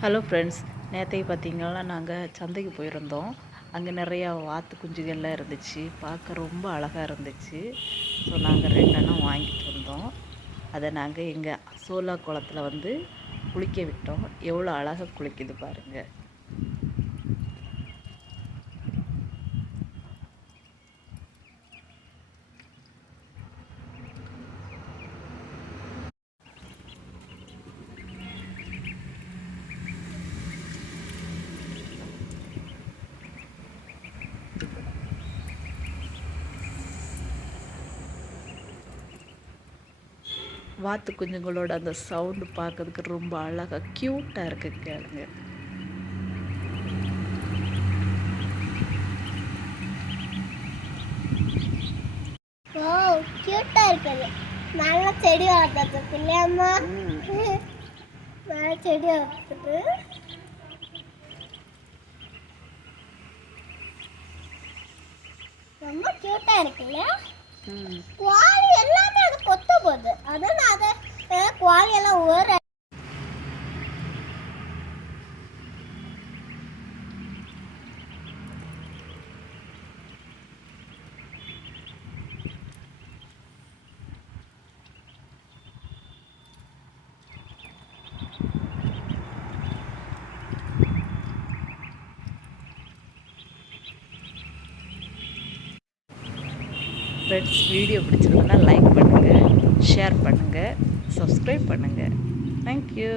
Hello friends, நேற்றைக்கு பார்த்தீங்கன்னா நாங்கள் சந்தைக்கு போயிருந்தோம். அங்கே நிறையா வாத்து குஞ்சுகள்லாம் இருந்துச்சு. பார்க்க ரொம்ப அழகாக இருந்துச்சு. ஸோ நாங்கள் 2 எண்ணம் வாங்கிட்டு வந்தோம். அதை நாங்கள் எங்கள் சோலா குளத்துல வந்து குளிக்க விட்டோம். எவ்வளோ அழகாக குளிக்குது பாருங்கள். வாத்து குஞ்சுங்களோட அந்த சவுண்டு பார்க்கறதுக்கு ரொம்ப அழகாக க்யூட்டாக இருக்கு. கேளுங்க. ஓ, கியூட்டா இருக்குது. நல்லா செடி வளர்த்துருக்கு இல்லையாம்மா? நல்லா செடி வளர்த்துட்டு ரொம்ப கியூட்டா இருக்குல்ல. குவாலி எல்லாமே அது கொத்த போகுது. அதான் நான் அதை குவாலி எல்லாம் ஊற ஃப்ரெண்ட்ஸ், வீடியோ பிடிச்சிருந்தனா லைக் பண்ணுங்கள், ஷேர் பண்ணுங்கள், சப்ஸ்கிரைப் பண்ணுங்கள். தேங்க்யூ.